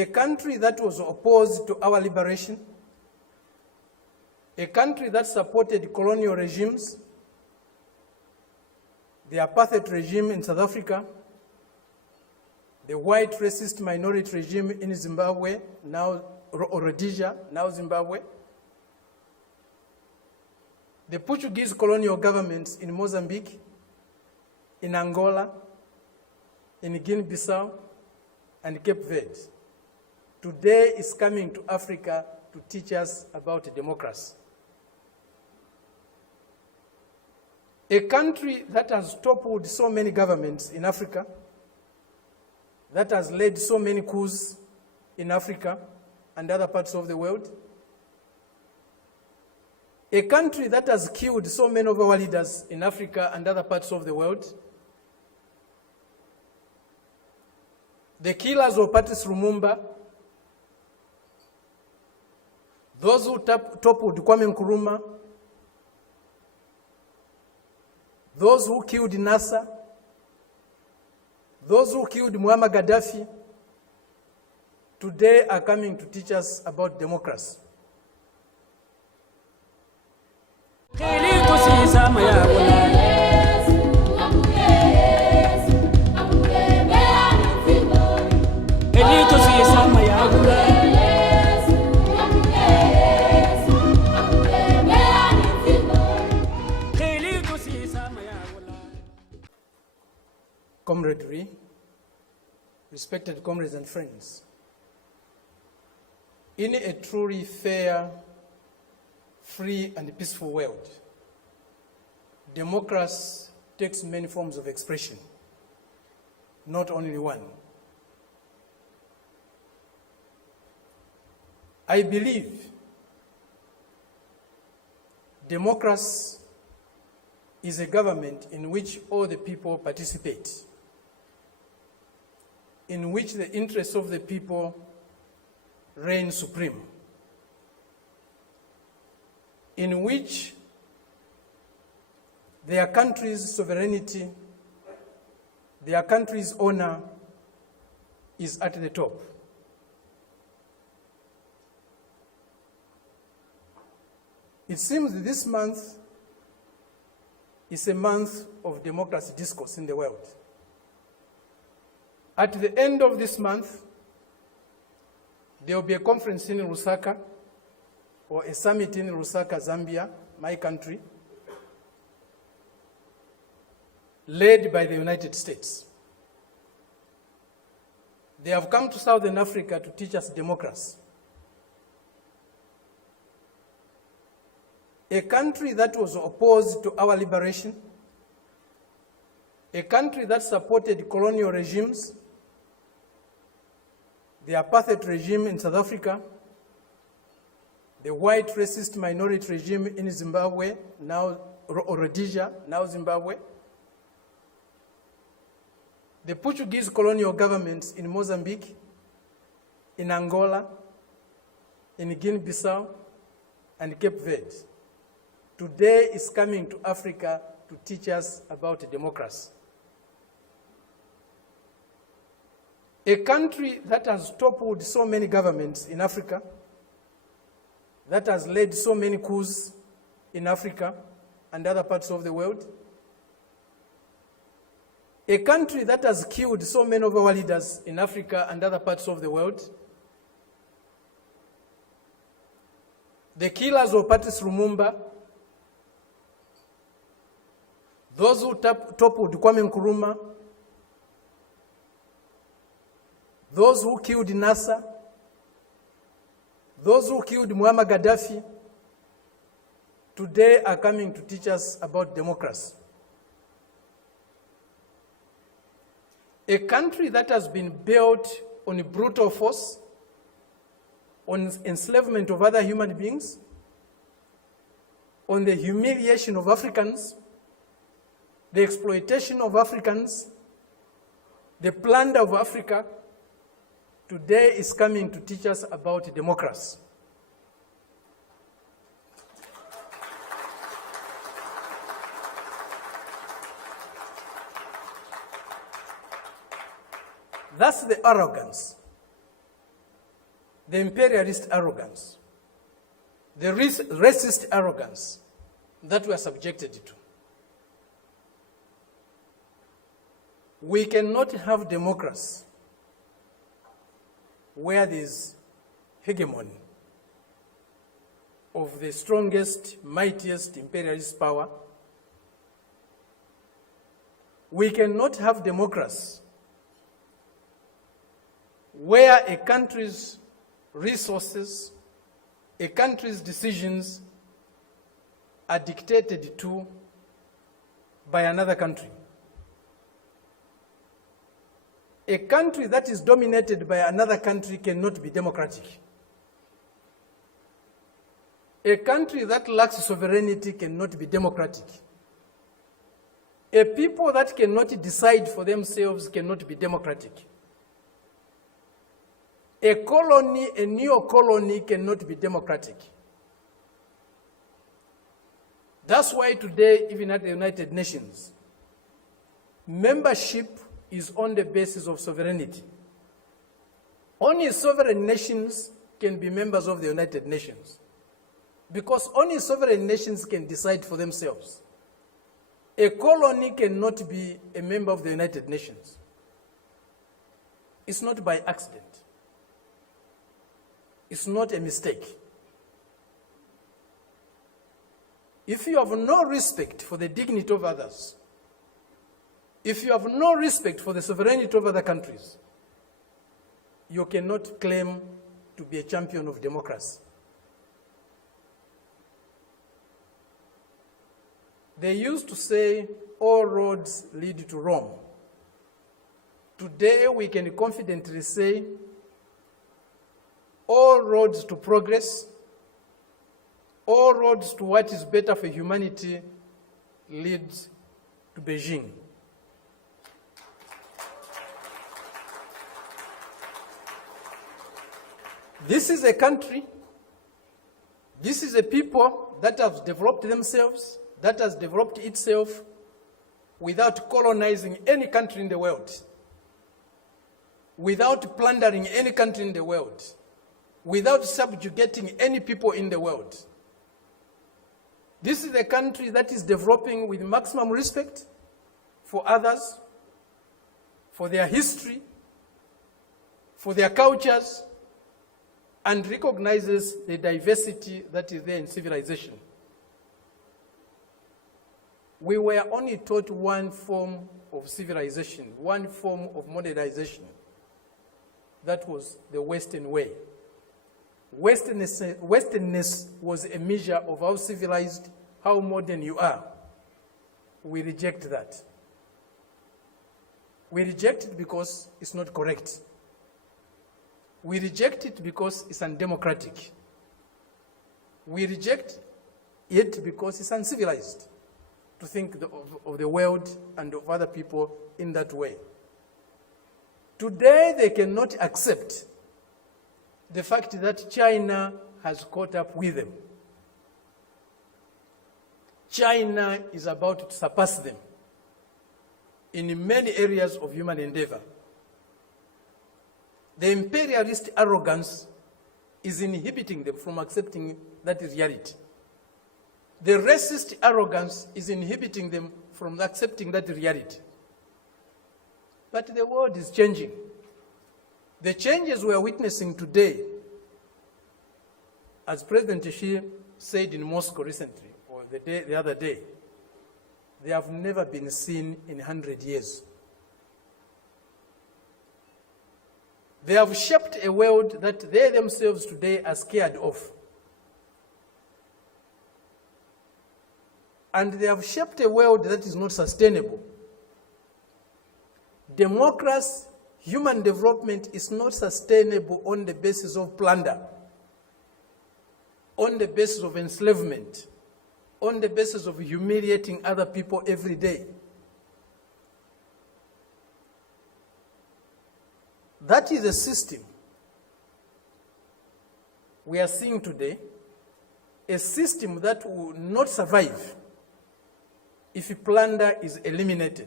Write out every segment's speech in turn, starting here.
a country that was opposed to our liberation, a country that supported colonial regimes, the apartheid regime in South Africa, the white racist minority regime in Zimbabwe, now Rhodesia, now Zimbabwe, the Portuguese colonial governments in Mozambique, in Angola, in Guinea-Bissau, and Cape Verde, today is coming to Africa to teach us about democracy. A country that has toppled so many governments in Africa, that has led so many coups in Africa and other parts of the world, a country that has killed so many of our leaders in Africa and other parts of the world, the killers of Patrice Lumumba, those who toppled Kwame Nkrumah, those who killed Nasser, those who killed Muammar Gaddafi, today are coming to teach us about democracy. Comradely, respected comrades and friends, in a truly fair, free and peaceful world, democracy takes many forms of expression, not only one. I believe democracy is a government in which all the people participate, in which the interests of the people reign supreme, in which their country's sovereignty, their country's honor is at the top. It seems that this month is a month of democracy discourse in the world. At the end of this month, there will be a conference in Lusaka, or a summit in Lusaka, Zambia, my country, led by the United States. They have come to Southern Africa to teach us democracy. A country that was opposed to our liberation, a country that supported colonial regimes, the apartheid regime in South Africa, the white racist minority regime in Zimbabwe, now Rhodesia, now Zimbabwe, the Portuguese colonial governments in Mozambique, in Angola, in Guinea-Bissau, and Cape Verde, today is coming to Africa to teach us about democracy. A country that has toppled so many governments in Africa, that has led so many coups in Africa and other parts of the world, a country that has killed so many of our leaders in Africa and other parts of the world, the killers of Patrice Lumumba, those who toppled Kwame Nkrumah, those who killed Nasser, those who killed Muammar Gaddafi, today are coming to teach us about democracy. A country that has been built on brutal force, on enslavement of other human beings, on the humiliation of Africans, the exploitation of Africans, the plunder of Africa, today is coming to teach us about democracy. That's the arrogance the imperialist arrogance, the racist arrogance that we are subjected to. We cannot have democracy where there is hegemony of the strongest, mightiest imperialist power. We cannot have democracy where a country's resources, a country's decisions are dictated to by another country. A country that is dominated by another country cannot be democratic. A country that lacks sovereignty cannot be democratic. A people that cannot decide for themselves cannot be democratic. A colony, a neo-colony cannot be democratic. That's why today, even at the United Nations, membership is on the basis of sovereignty. Only sovereign nations can be members of the United Nations, because only sovereign nations can decide for themselves. A colony cannot be a member of the United Nations. It's not by accident. It's not a mistake. If you have no respect for the dignity of others, if you have no respect for the sovereignty of other countries, you cannot claim to be a champion of democracy. They used to say, all roads lead to Rome. Today, we can confidently say, all roads to progress, all roads to what is better for humanity lead to Beijing. This is a country, this is a people that have developed themselves, that has developed itself without colonizing any country in the world, without plundering any country in the world, without subjugating any people in the world. This is a country that is developing with maximum respect for others, for their history, for their cultures, and recognizes the diversity that is there in civilization. We were only taught one form of civilization, one form of modernization. That was the Western way. Westernness was a measure of how civilized, how modern you are. We reject that. We reject it because it's not correct. We reject it because it's undemocratic. We reject it because it's uncivilized to think of the world and of other people in that way. Today, they cannot accept the fact that China has caught up with them. China is about to surpass them in many areas of human endeavor. The imperialist arrogance is inhibiting them from accepting that reality. The racist arrogance is inhibiting them from accepting that reality. But the world is changing. The changes we are witnessing today, as President Xi said in Moscow recently, or the other day, they have never been seen in 100 years. They have shaped a world that they themselves today are scared of. And they have shaped a world that is not sustainable. Democracy, human development is not sustainable on the basis of plunder, on the basis of enslavement, on the basis of humiliating other people every day. That is a system we are seeing today, a system that will not survive if plunder is eliminated,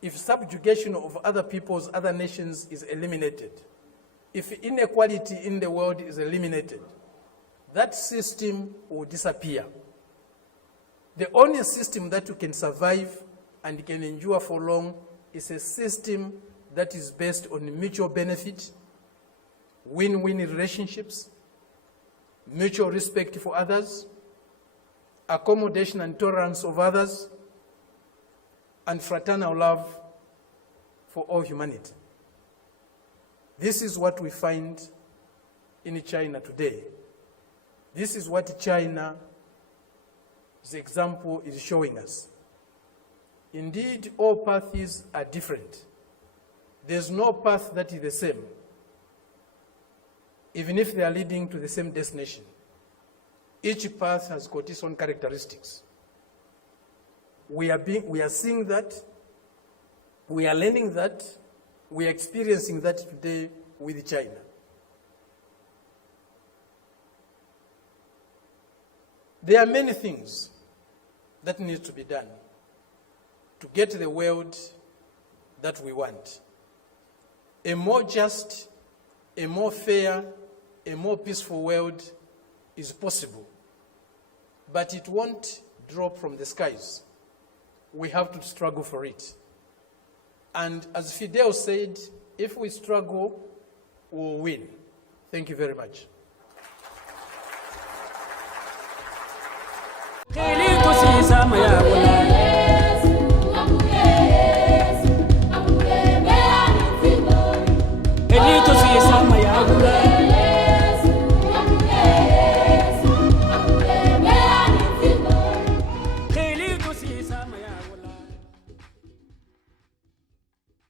if subjugation of other peoples, other nations is eliminated. if inequality in the world is eliminated, that system will disappear. The only system that can survive and can endure for long is a system that is based on mutual benefit, win-win relationships, mutual respect for others, accommodation and tolerance of others, and fraternal love for all humanity. This is what we find in China today. This is what China's example is showing us. Indeed, all paths are different. There's no path that is the same, even if they are leading to the same destination. Each path has got its own characteristics. We are seeing that, we are learning that, we are experiencing that today with China. There are many things that need to be done to get the world that we want. A more just, a more fair, a more peaceful world is possible, but it won't drop from the skies. We have to struggle for it. And as Fidel said, if we struggle, we'll win. Thank you very much. Kili kusi sama ya